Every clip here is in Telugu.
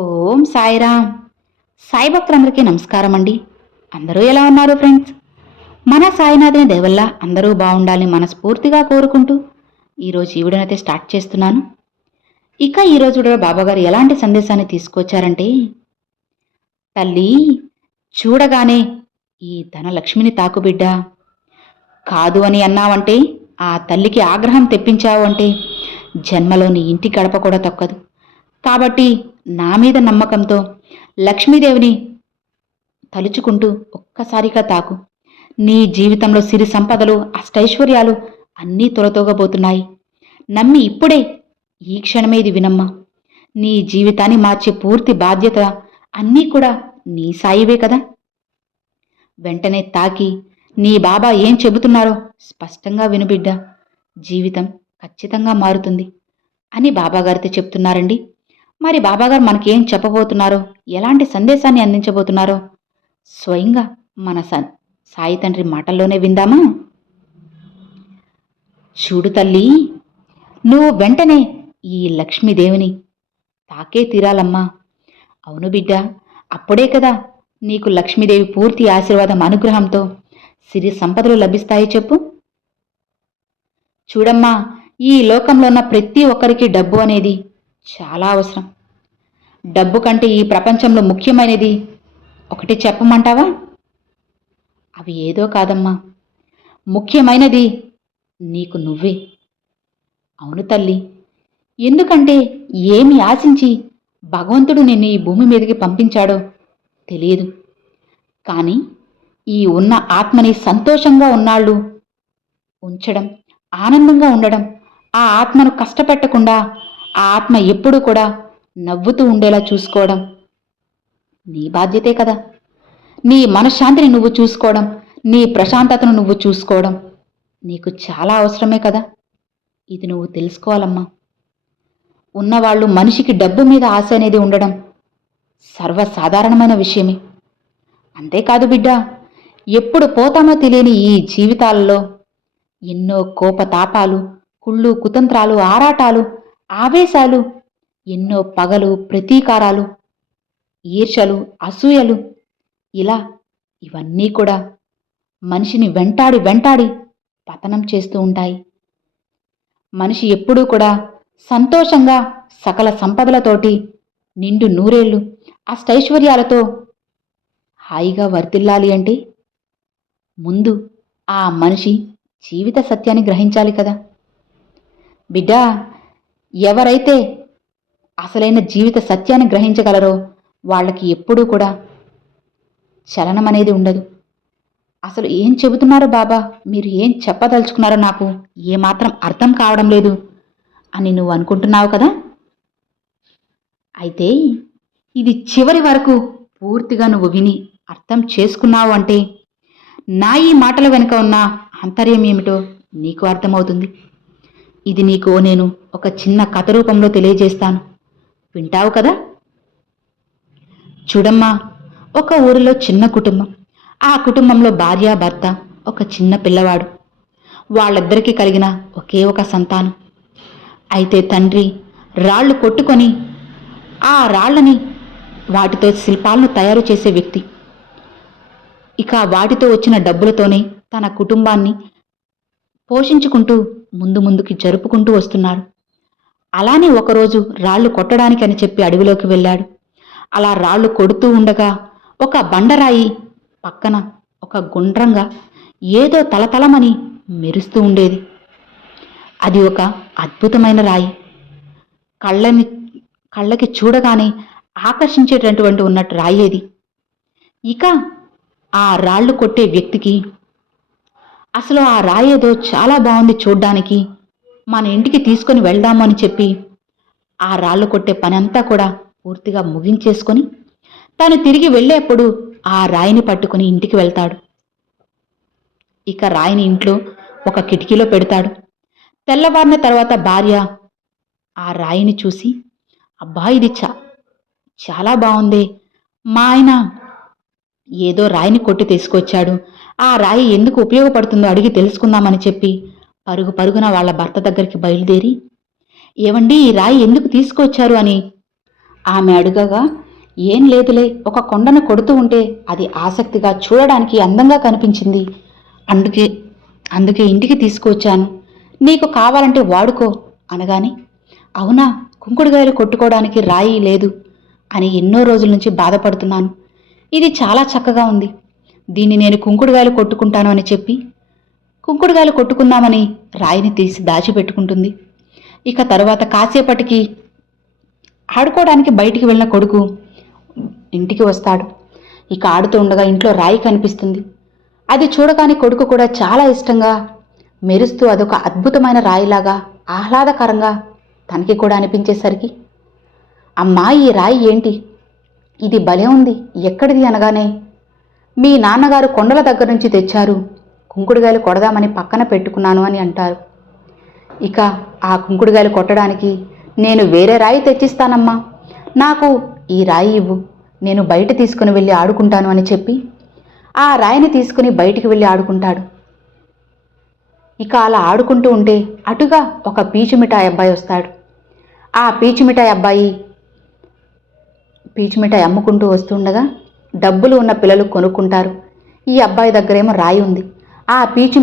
ఓం సాయిరామ్. సాయి భక్తులందరికీ నమస్కారం అండి. అందరూ ఎలా ఉన్నారు ఫ్రెండ్స్? మన సాయినాథుని దయ వల్ల అందరూ బాగుండాలని మనస్ఫూర్తిగా కోరుకుంటూ ఈరోజు ఈ వీడియోనైతే స్టార్ట్ చేస్తున్నాను. ఇక ఈరోజు కూడా బాబాగారు ఎలాంటి సందేశాన్ని తీసుకొచ్చారంటే, తల్లి చూడగానే ఈ ధనలక్ష్మిని తాకుబిడ్డ, కాదు అని అన్నావంటే, ఆ తల్లికి ఆగ్రహం తెప్పించావు అంటే జన్మలోని ఇంటి గడప కూడా తక్కదు. కాబట్టి నా మీద నమ్మకంతో లక్ష్మీదేవిని తలుచుకుంటూ ఒక్కసారిగా తాకు. నీ జీవితంలో సిరి సంపదలు అష్టైశ్వర్యాలు అన్నీ తొలతోగబోతున్నాయి. నమ్మి ఇప్పుడే ఈ క్షణమే ఇది వినమ్మా. నీ జీవితాన్ని మార్చే పూర్తి బాధ్యత అన్నీ కూడా నీ సాయివే కదా. వెంటనే తాకి నీ బాబా ఏం చెబుతున్నారో స్పష్టంగా వినుబిడ్డ. జీవితం ఖచ్చితంగా మారుతుంది అని బాబాగారితో చెప్తున్నారండి. మరి బాబాగారు మనకేం చెప్పబోతున్నారో, ఎలాంటి సందేశాన్ని అందించబోతున్నారో స్వయంగా మన సాయి తండ్రి మాటల్లోనే విందామా? చూడు తల్లి, నువ్వు వెంటనే ఈ లక్ష్మీదేవిని తాకే తీరాలమ్మా. అవును బిడ్డ, అప్పుడే కదా నీకు లక్ష్మీదేవి పూర్తి ఆశీర్వాదం అనుగ్రహంతో సిరి సంపదలు లభిస్తాయి చెప్పు. చూడమ్మా, ఈ లోకంలో ఉన్న ప్రతి ఒక్కరికి డబ్బు అనేది చాలా అవసరం. డబ్బు కంటే ఈ ప్రపంచంలో ముఖ్యమైనది ఒకటి చెప్పమంటావా? అవి ఏదో కాదమ్మా, ముఖ్యమైనది నీకు నువ్వే. అవును తల్లి, ఎందుకంటే ఏమి ఆశించి భగవంతుడు నిన్ను ఈ భూమి మీదకి పంపించాడో తెలియదు. కానీ ఈ ఉన్న ఆత్మని సంతోషంగా ఉన్నాళ్ళు ఉంచడం, ఆనందంగా ఉండడం, ఆ ఆత్మను కష్టపెట్టకుండా ఆ ఆత్మ ఎప్పుడూ కూడా నవ్వుతూ ఉండేలా చూసుకోవడం నీ బాధ్యతే కదా. నీ మనశ్శాంతిని నువ్వు చూసుకోవడం, నీ ప్రశాంతతను నువ్వు చూసుకోవడం నీకు చాలా అవసరమే కదా. ఇది నువ్వు తెలుసుకోవాలమ్మా. ఉన్నవాళ్ళు మనిషికి డబ్బు మీద ఆశ అనేది ఉండడం సర్వసాధారణమైన విషయమే. అంతేకాదు బిడ్డ, ఎప్పుడు పోతామో తెలియని ఈ జీవితాలలో ఎన్నో కోపతాపాలు, కుళ్ళు కుతంత్రాలు, ఆరాటాలు, ఆవేశాలు, ఎన్నో పగలు, ప్రతీకారాలు, ఈర్షలు, అసూయలు, ఇలా ఇవన్నీ కూడా మనిషిని వెంటాడి వెంటాడి పతనం చేస్తూ ఉంటాయి. మనిషి ఎప్పుడూ కూడా సంతోషంగా సకల సంపదలతోటి నిండు నూరేళ్లు అష్టైశ్వర్యాలతో హాయిగా వర్తిల్లాలి అంటే ముందు ఆ మనిషి జీవిత సత్యాన్ని గ్రహించాలి కదా. బిడ్డా, ఎవరైతే అసలైన జీవిత సత్యాన్ని గ్రహించగలరో వాళ్ళకి ఎప్పుడూ కూడా చలనం అనేది ఉండదు. అసలు ఏం చెబుతున్నారో బాబా, మీరు ఏం చెప్పదలుచుకున్నారో నాకు ఏమాత్రం అర్థం కావడం లేదు అని నువ్వు అనుకుంటున్నావు కదా. అయితే ఇది చివరి వరకు పూర్తిగా నువ్వు విని అర్థం చేసుకున్నావు అంటే నా ఈ మాటల వెనుక ఉన్న ఆంతర్యం ఏమిటో నీకు అర్థమవుతుంది. ఇది నీకు నేను ఒక చిన్న కథ రూపంలో తెలియజేస్తాను, వింటావు కదా. చూడమ్మా, ఒక ఊరిలో చిన్న కుటుంబం. ఆ కుటుంబంలో భార్య, భర్త, ఒక చిన్న పిల్లవాడు. వాళ్ళిద్దరికీ కలిగిన ఒకే ఒక సంతానం. అయితే తండ్రి రాళ్ళు కొట్టుకొని ఆ రాళ్ళని వాటితో శిల్పాలను తయారు చేసే వ్యక్తి. ఇక వాటితో వచ్చిన డబ్బులతోనే తన కుటుంబాన్ని పోషించుకుంటూ ముందుకి జరుపుకుంటూ వస్తున్నాడు. అలానే ఒకరోజు రాళ్ళు కొట్టడానికి అని చెప్పి అడవిలోకి వెళ్ళాడు. అలా రాళ్ళు కొడుతూ ఉండగా ఒక బండరాయి పక్కన ఒక గుండ్రంగా ఏదో తలతలమని మెరుస్తూ ఉండేది. అది ఒక అద్భుతమైన రాయి. కళ్ళకి చూడగానే ఆకర్షించేటటువంటి ఉన్నట్టు రాయేది. ఇక ఆ రాళ్ళు కొట్టే వ్యక్తికి అసలు ఆ రాయేదో చాలా బాగుంది చూడ్డానికి, మన ఇంటికి తీసుకొని వెళ్దాము అని చెప్పి ఆ రాళ్ళు కొట్టే పని అంతా కూడా పూర్తిగా ముగించేసుకొని తను తిరిగి వెళ్ళేప్పుడు ఆ రాయిని పట్టుకుని ఇంటికి వెళ్తాడు. ఇక రాయిని ఇంట్లో ఒక కిటికీలో పెడతాడు. తెల్లవారిన తర్వాత భార్య ఆ రాయిని చూసి, అబ్బా ఇది చాలా బాగుంది, మా ఆయన ఏదో రాయిని కొట్టి తీసుకొచ్చాడు, ఆ రాయి ఎందుకు ఉపయోగపడుతుందో అడిగి తెలుసుకుందామని చెప్పి పరుగు పరుగున వాళ్ళ భర్త దగ్గరికి బయలుదేరి, ఏవండి ఈ రాయి ఎందుకు తీసుకొచ్చారు అని ఆమె అడుగగా, ఏం లేదులే, ఒక కొండను కొడుతూ ఉంటే అది ఆసక్తిగా చూడడానికి అందంగా కనిపించింది. అందుకే అందుకే ఇంటికి తీసుకువచ్చాను. నీకు కావాలంటే వాడుకో అనగానే, అవునా, కుంకుడుగాయలు కొట్టుకోవడానికి రాయి లేదు అని ఎన్నో రోజుల నుంచి బాధపడుతున్నాను. ఇది చాలా చక్కగా ఉంది. దీన్ని నేను కుంకుడుగాయలు కొట్టుకుంటాను అని చెప్పి కుంకుడుగాయలు కొట్టుకుందామని రాయిని తీసి దాచిపెట్టుకుంటుంది. ఇక తరువాత కాసేపటికి ఆడుకోవడానికి బయటికి వెళ్ళిన కొడుకు ఇంటికి వస్తాడు. ఇక ఆడుతూ ఉండగా ఇంట్లో రాయి కనిపిస్తుంది. అది చూడగానే కొడుకు కూడా చాలా ఇష్టంగా మెరుస్తూ అదొక అద్భుతమైన రాయిలాగా ఆహ్లాదకరంగా తనకి కూడా అనిపించేసరికి, అమ్మా, ఈ రాయి ఏంటి, ఇది భలే ఉంది, ఎక్కడిది అనగానే, మీ నాన్నగారు కొండల దగ్గర నుంచి తెచ్చారు, కుంకుడుగాయలు కొడదామని పక్కన పెట్టుకున్నాను అని అంటారు. ఇక ఆ కుంకుడుగాయలు కొట్టడానికి నేను వేరే రాయి తెచ్చిస్తానమ్మా, నాకు ఈ రాయి ఇవ్వు, నేను బయట తీసుకుని వెళ్ళి ఆడుకుంటాను అని చెప్పి ఆ రాయిని తీసుకుని బయటికి వెళ్ళి ఆడుకుంటాడు. ఇక అలా ఆడుకుంటూ ఉంటే అటుగా ఒక పీచు మిఠాయి అబ్బాయి వస్తాడు. ఆ పీచు మిఠాయి అమ్ముకుంటూ వస్తుండగా డబ్బులు ఉన్న పిల్లలు కొనుక్కుంటారు. ఈ అబ్బాయి దగ్గరేమో రాయి ఉంది. ఆ పీచు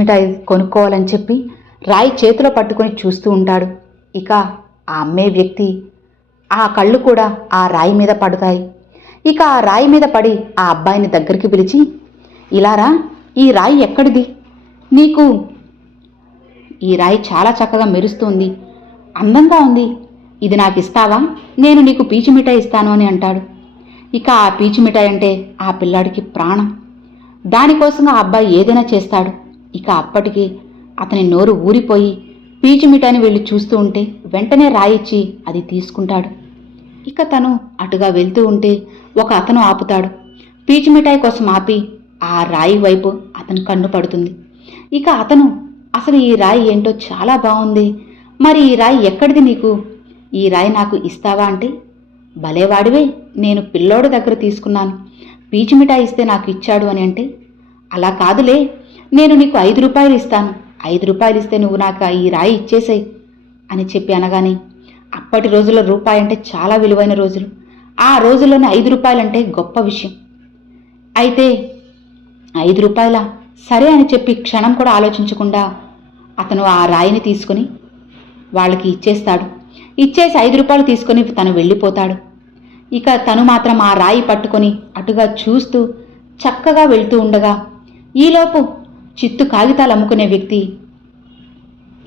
మిఠాయి కొనుక్కోవాలని చెప్పి రాయి చేతిలో పట్టుకొని చూస్తూ ఉంటాడు. ఇక ఆ అమ్మే వ్యక్తి ఆ కళ్ళు కూడా ఆ రాయి మీద పడతాయి. ఇక ఆ రాయి మీద పడి ఆ అబ్బాయిని దగ్గరికి పిలిచి, ఇలారా, ఈ రాయి ఎక్కడిది, నీకు ఈ రాయి చాలా చక్కగా మెరుస్తుంది, అందంగా ఉంది, ఇది నాకు ఇస్తావా, నేను నీకు పీచు మిఠాయి ఇస్తాను అని అంటాడు. ఇక ఆ పీచు మిఠాయి అంటే ఆ పిల్లాడికి ప్రాణం. దానికోసంగా ఆ అబ్బాయి ఏదైనా చేస్తాడు. ఇక అప్పటికి అతని నోరు ఊరిపోయి పీచు మిఠాయిని వెళ్ళి చూస్తూ ఉంటే వెంటనే రాయిచ్చి అది తీసుకుంటాడు. ఇక తను అటుగా వెళ్తూ ఉంటే ఒక అతను ఆపుతాడు. పీచు మిఠాయి కోసం ఆపి ఆ రాయి వైపు అతను కన్ను పడుతుంది. ఇక అతను, అసలు ఈ రాయి ఏంటో చాలా బాగుంది, మరి ఈ రాయి ఎక్కడిది, నీకు ఈ రాయి నాకు ఇస్తావా అంటే, భలేవాడివే, నేను పిల్లోడి దగ్గర తీసుకున్నాను, పీచు మిఠాయి ఇస్తే నాకు ఇచ్చాడు అని అంటే, అలా కాదులే, నేను నీకు 5 రూపాయలు ఇస్తాను, 5 రూపాయలు ఇస్తే నువ్వు నాకు ఈ రాయి ఇచ్చేసేయి అని చెప్పి అనగానే, అప్పటి రోజుల్లో రూపాయి అంటే చాలా విలువైన రోజులు. ఆ రోజుల్లోనే 5 రూపాయలంటే గొప్ప విషయం. అయితే 5 రూపాయల సరే అని చెప్పి క్షణం కూడా ఆలోచించకుండా అతను ఆ రాయిని తీసుకుని వాళ్ళకి ఇచ్చేస్తాడు. ఇచ్చేసి 5 రూపాయలు తీసుకొని తను వెళ్ళిపోతాడు. ఇక తను మాత్రం ఆ రాయి పట్టుకొని అటుగా చూస్తూ చక్కగా వెళ్తూ ఉండగా, ఈలోపు చిత్తు కాగితాలు అమ్ముకునే వ్యక్తి,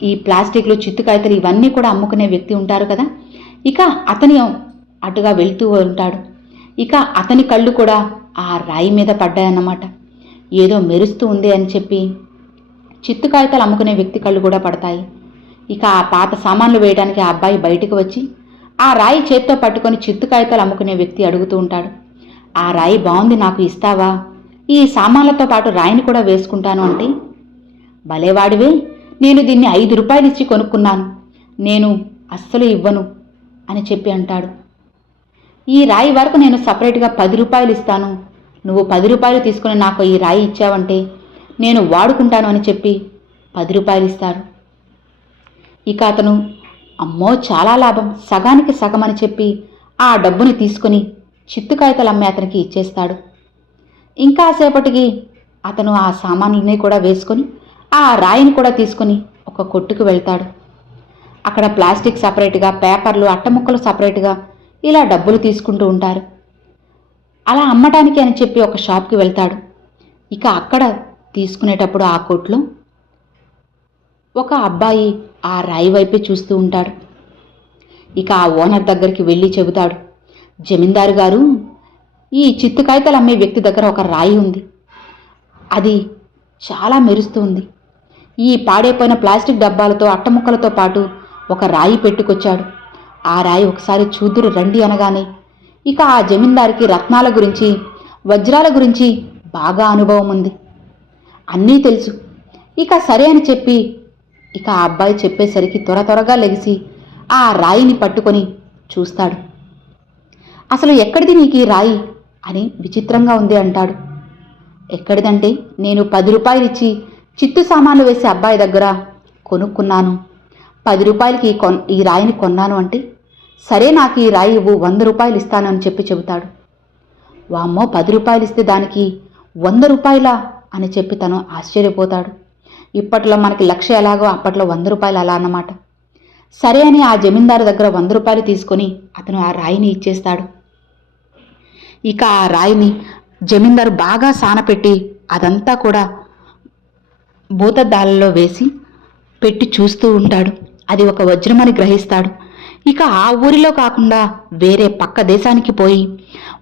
ఈ ప్లాస్టిక్లు, చిత్తు కాగితాలు ఇవన్నీ కూడా అమ్ముకునే వ్యక్తి ఉంటారు కదా, ఇక అతని అటుగా వెళ్తూ ఉంటాడు. ఇక అతని కళ్ళు కూడా ఆ రాయి మీద పడ్డాయన్నమాట. ఏదో మెరుస్తూ ఉంది అని చెప్పి చిత్తు కాగితాలు అమ్ముకునే వ్యక్తి కళ్ళు కూడా పడతాయి. ఇక ఆ పాత సామాన్లు వేయడానికి ఆ అబ్బాయి బయటకు వచ్చి ఆ రాయి చేత్తో పట్టుకొని చిత్తు కాగితాలు అమ్ముకునే వ్యక్తి అడుగుతూ ఉంటాడు, ఆ రాయి బాగుంది, నాకు ఇస్తావా, ఈ సామాన్లతో పాటు రాయిని కూడా వేసుకుంటాను అంటే, భలేవాడివే, నేను దీన్ని 5 రూపాయలు ఇచ్చి కొనుక్కున్నాను, నేను అస్సలు ఇవ్వను అని చెప్పి అంటాడు. ఈ రాయి వరకు నేను సపరేట్గా 10 రూపాయలు ఇస్తాను, నువ్వు 10 రూపాయలు తీసుకుని నాకు ఈ రాయి ఇచ్చావంటే నేను వాడుకుంటాను అని చెప్పి 10 రూపాయలు ఇస్తాడు. ఇక అతను, అమ్మో చాలా లాభం, సగానికి సగం అని చెప్పి ఆ డబ్బుని తీసుకుని చిత్తు కాగితాలు అమ్మే అతనికి ఇచ్చేస్తాడు. ఇంకాసేపటికి అతను ఆ సామాన్లని కూడా వేసుకొని ఆ రాయిని కూడా తీసుకుని ఒక కొట్టుకు వెళ్తాడు. అక్కడ ప్లాస్టిక్ సపరేట్గా, పేపర్లు, అట్టముక్కలు సపరేట్గా ఇలా డబ్బులు తీసుకుంటూ ఉంటారు. అలా అమ్మటానికి అని చెప్పి ఒక షాప్కి వెళ్తాడు. ఇక అక్కడ తీసుకునేటప్పుడు ఆ కొట్లో ఒక అబ్బాయి ఆ రాయి వైపే చూస్తూ ఉంటాడు. ఇక ఆ ఓనర్ దగ్గరికి వెళ్ళి చెబుతాడు, జమీందారు గారు, ఈ చిత్తు కాగితాలు అమ్మే వ్యక్తి దగ్గర ఒక రాయి ఉంది, అది చాలా మెరుస్తూ ఉంది, ఈ పాడైపోయిన ప్లాస్టిక్ డబ్బాలతో, అట్టముక్కలతో పాటు ఒక రాయి పెట్టుకొచ్చాడు, ఆ రాయి ఒకసారి చూదురు రండి అనగానే, ఇక ఆ జమీందారికి రత్నాల గురించి, వజ్రాల గురించి బాగా అనుభవం ఉంది, అన్నీ తెలుసు. ఇక సరే అని చెప్పి ఇక ఆ అబ్బాయి చెప్పేసరికి త్వరగా లెగిసి ఆ రాయిని పట్టుకొని చూస్తాడు. అసలు ఎక్కడిది నీకు ఈ రాయి అని విచిత్రంగా ఉంది అంటాడు. ఎక్కడిదంటే, నేను 10 రూపాయలు ఇచ్చి చిత్తు సామాన్లు వేసే అబ్బాయి దగ్గర కొనుక్కున్నాను, రూపాయలకి ఈ రాయిని కొన్నాను అంటే, సరే నాకు ఈ రాయి ఇవ్వు, 100 రూపాయలు ఇస్తాను అని చెబుతాడు. వామ్మో, 10 రూపాయలు ఇస్తే దానికి 100 రూపాయలా అని చెప్పి తను ఆశ్చర్యపోతాడు. ఇప్పట్లో మనకి 1,00,000 ఎలాగో అప్పట్లో 100 రూపాయలు అలా అన్నమాట. సరే అని ఆ జమీందారు దగ్గర 100 రూపాయలు తీసుకొని అతను ఆ రాయిని ఇచ్చేస్తాడు. ఇక ఆ రాయిని జమీందారు బాగా సానపెట్టి అదంతా కూడా భూతద్దాలలో వేసి పెట్టి చూస్తూ ఉంటాడు. అది ఒక వజ్రమని గ్రహిస్తాడు. ఇక ఆ ఊరిలో కాకుండా వేరే పక్క దేశానికి పోయి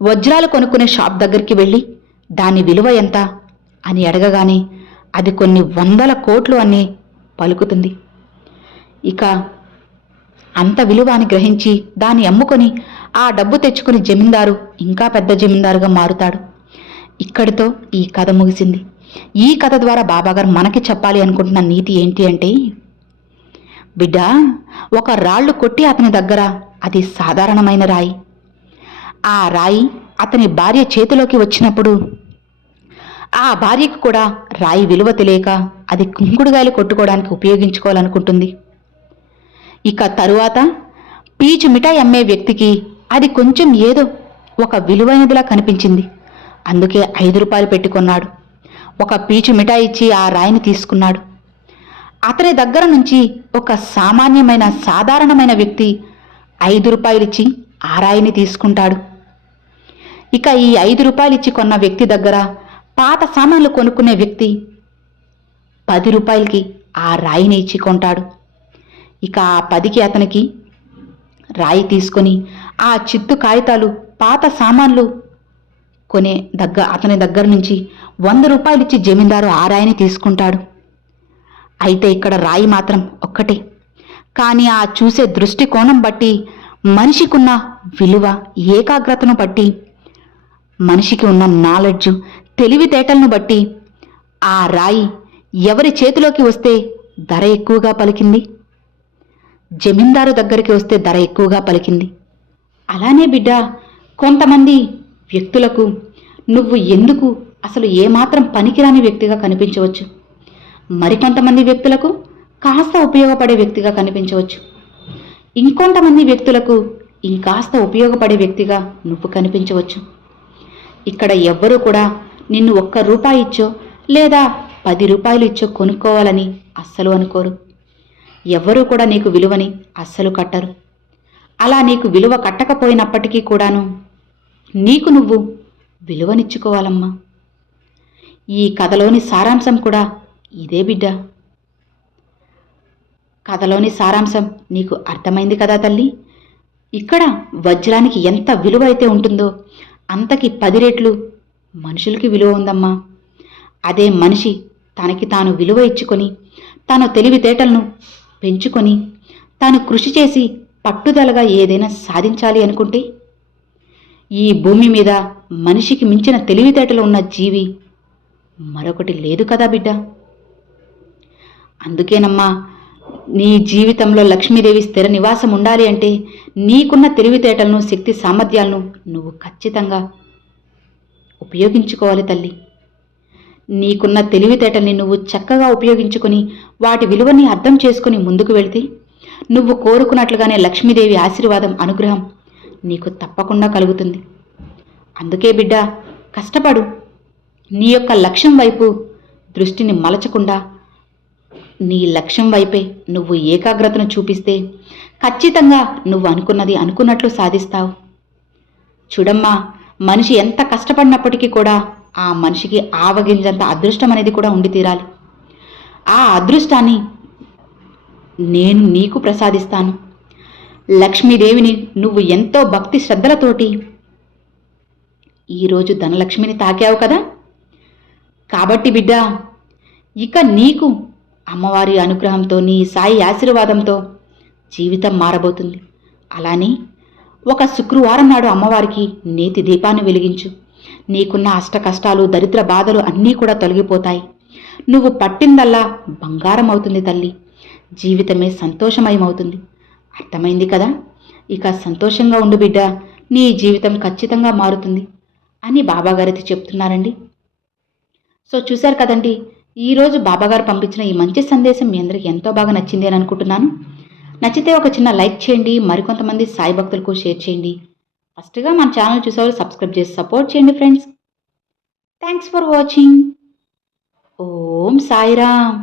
వజ్రాలు కొనుక్కునే షాప్ దగ్గరికి వెళ్ళి దాని విలువ ఎంత అని అడగగానే అది కొన్ని 100 కోట్లు అని పలుకుతుంది. ఇక అంత విలువ అని గ్రహించి దాన్ని అమ్ముకొని ఆ డబ్బు తెచ్చుకుని జమీందారు ఇంకా పెద్ద జమీందారుగా మారుతాడు. ఇక్కడితో ఈ కథ ముగిసింది. ఈ కథ ద్వారా బాబాగారు మనకి చెప్పాలి అనుకుంటున్న నీతి ఏంటి అంటే, బిడ్డ, ఒక రాళ్ళు కొట్టి అతని దగ్గర అది సాధారణమైన రాయి. ఆ రాయి అతని భార్య చేతిలోకి వచ్చినప్పుడు ఆ భార్యకు కూడా రాయి విలువ తెలియక అది కుంకుడుగాయలు కొట్టుకోవడానికి ఉపయోగించుకోవాలనుకుంటుంది. ఇక తరువాత పీచు మిఠాయి అమ్మే వ్యక్తికి అది కొంచెం ఏదో ఒక విలువైనదిలా కనిపించింది. అందుకే 5 రూపాయలు పెట్టుకున్నాడు. ఒక పీచు మిఠాయి ఇచ్చి ఆ రాయిని తీసుకున్నాడు. అతని దగ్గర నుంచి ఒక సామాన్యమైన సాధారణమైన వ్యక్తి 5 రూపాయలు ఇచ్చి ఆ రాయిని తీసుకుంటాడు. ఇక ఈ 5 రూపాయలు ఇచ్చి కొన్న వ్యక్తి దగ్గర పాత సామాన్లు కొనుక్కునే వ్యక్తి 10 రూపాయలకి ఆ రాయిని ఇచ్చి కొంటాడు. ఇక ఆ 10కి అతనికి రాయి తీసుకొని ఆ చిత్తు కాగితాలు పాత సామాన్లు కొనే అతని దగ్గర నుంచి 100 రూపాయలు ఇచ్చి జమీందారు ఆ రాయిని తీసుకుంటాడు. అయితే ఇక్కడ రాయి మాత్రం ఒక్కటే, కానీ ఆ చూసే దృష్టికోణం బట్టి, మనిషికున్న విలువ ఏకాగ్రతను బట్టి, మనిషికి ఉన్న నాలెడ్జు తెలివితేటలను బట్టి ఆ రాయి ఎవరి చేతిలోకి వస్తే ధర ఎక్కువగా పలికింది, జమీందారు దగ్గరికి వస్తే ధర ఎక్కువగా పలికింది. అలానే బిడ్డ, కొంతమంది వ్యక్తులకు నువ్వు ఎందుకు అసలు ఏమాత్రం పనికిరాని వ్యక్తిగా కనిపించవచ్చు. మరికొంతమంది వ్యక్తులకు కాస్త ఉపయోగపడే వ్యక్తిగా కనిపించవచ్చు. ఇంకొంతమంది వ్యక్తులకు ఇంకాస్త ఉపయోగపడే వ్యక్తిగా నువ్వు కనిపించవచ్చు. ఇక్కడ ఎవ్వరూ కూడా నిన్ను 1 రూపాయి ఇచ్చో లేదా 10 రూపాయలు ఇచ్చో కొనుక్కోవాలని అస్సలు అనుకోరు. ఎవ్వరూ కూడా నీకు విలువని అస్సలు కట్టరు. అలా నీకు విలువ కట్టకపోయినప్పటికీ కూడాను నీకు నువ్వు విలువనిచ్చుకోవాలమ్మా. ఈ కథలోని సారాంశం కూడా ఇదే బిడ్డ. కథలోని సారాంశం నీకు అర్థమైంది కదా తల్లి. ఇక్కడ వజ్రానికి ఎంత విలువ అయితే ఉంటుందో అంతకి 10 రెట్లు మనుషులకి విలువ ఉందమ్మా. అదే మనిషి తనకి తాను విలువ ఇచ్చుకొని, తన తెలివితేటలను పెంచుకొని, తాను కృషి చేసి పట్టుదలగా ఏదైనా సాధించాలి అనుకుంటే, ఈ భూమి మీద మనిషికి మించిన తెలివితేటలు ఉన్న జీవి మరొకటి లేదు కదా బిడ్డ. అందుకేనమ్మా, నీ జీవితంలో లక్ష్మీదేవి స్థిర నివాసం ఉండాలి అంటే నీకున్న తెలివితేటలను, శక్తి సామర్థ్యాలను నువ్వు ఖచ్చితంగా ఉపయోగించుకోవాలి తల్లి. నీకున్న తెలివితేటల్ని నువ్వు చక్కగా ఉపయోగించుకొని వాటి విలువని అర్థం చేసుకుని ముందుకు వెళితే నువ్వు కోరుకున్నట్లుగానే లక్ష్మీదేవి ఆశీర్వాదం, అనుగ్రహం నీకు తప్పకుండా కలుగుతుంది. అందుకే బిడ్డ, కష్టపడు. నీ యొక్క లక్ష్యం వైపు దృష్టిని మలచకుండా నీ లక్ష్యం వైపే నువ్వు ఏకాగ్రతను చూపిస్తే ఖచ్చితంగా నువ్వు అనుకున్నది అనుకున్నట్లు సాధిస్తావు. చూడమ్మా, మనిషి ఎంత కష్టపడినప్పటికీ కూడా ఆ మనిషికి ఆవగింజంత అదృష్టం అనేది కూడా ఉండి తీరాలి. ఆ అదృష్టాన్ని నేను నీకు ప్రసాదిస్తాను. లక్ష్మీదేవిని నువ్వు ఎంతో భక్తి శ్రద్ధలతోటి ఈరోజు ధనలక్ష్మిని తాకావు కదా. కాబట్టి బిడ్డ, ఇక నీకు అమ్మవారి అనుగ్రహంతో, నీ సాయి ఆశీర్వాదంతో జీవితం మారబోతుంది. అలానే ఒక శుక్రవారం నాడు అమ్మవారికి నేతి దీపాన్ని వెలిగించు. నీకున్న అష్ట కష్టాలు, దరిద్ర బాధలు అన్నీ కూడా తొలగిపోతాయి. నువ్వు పట్టిందల్లా బంగారం అవుతుంది తల్లి. జీవితమే సంతోషమయమవుతుంది. అర్థమైంది కదా. ఇక సంతోషంగా ఉండు బిడ్డ, నీ జీవితం ఖచ్చితంగా మారుతుంది అని బాబాగారైతే చెప్తున్నారండి. సో చూశారు కదండి, ఈరోజు బాబాగారు పంపించిన ఈ మంచి సందేశం మీ అందరికీ ఎంతో బాగా నచ్చింది అని అనుకుంటున్నాను. నచ్చితే ఒక చిన్న లైక్ చేయండి, మరికొంతమంది సాయి భక్తులకు షేర్ చేయండి. ఫస్ట్గా మన ఛానల్ చూసేవాళ్ళు సబ్స్క్రైబ్ చేసి సపోర్ట్ చేయండి friends. Thanks for watching. Om Sairam.